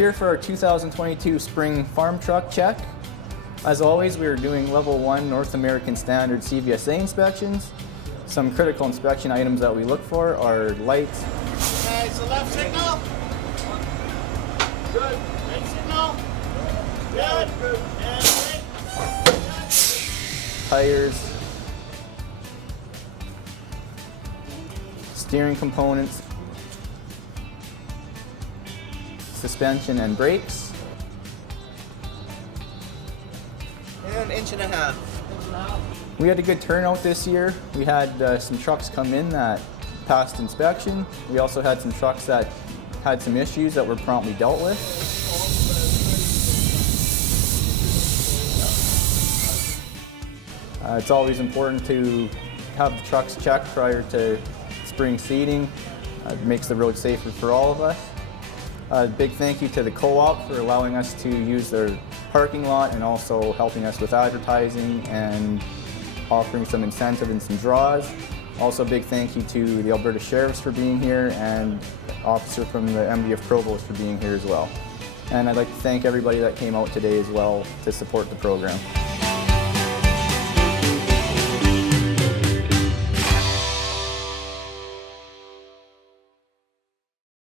here for our 2022 spring farm truck check. As always, we are doing level 1 North American Standard CVSA inspections. Some critical inspection items that we look for are lights. Okay, so left signal. Good. Right signal. Good. And right. Tires. Steering components. Suspension and brakes. And inch and a half. We had a good turnout this year. We had some trucks come in that passed inspection. We also had some trucks that had some issues that were promptly dealt with. It's always important to have the trucks checked prior to spring seeding. It makes the road safer for all of us. A big thank you to the co-op for allowing us to use their parking lot and also helping us with advertising and offering some incentive and some draws. Also a big thank you to the Alberta Sheriffs for being here and officer from the MDF Provost for being here as well. And I'd like to thank everybody that came out today as well to support the program.